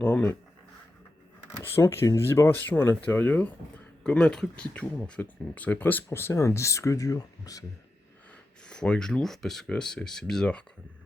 Non, mais on sent qu'il y a une vibration à l'intérieur, comme un truc qui tourne, en fait. Donc, ça fait presque penser à un disque dur. Donc, faudrait que je l'ouvre, parce que là, c'est bizarre, quand même.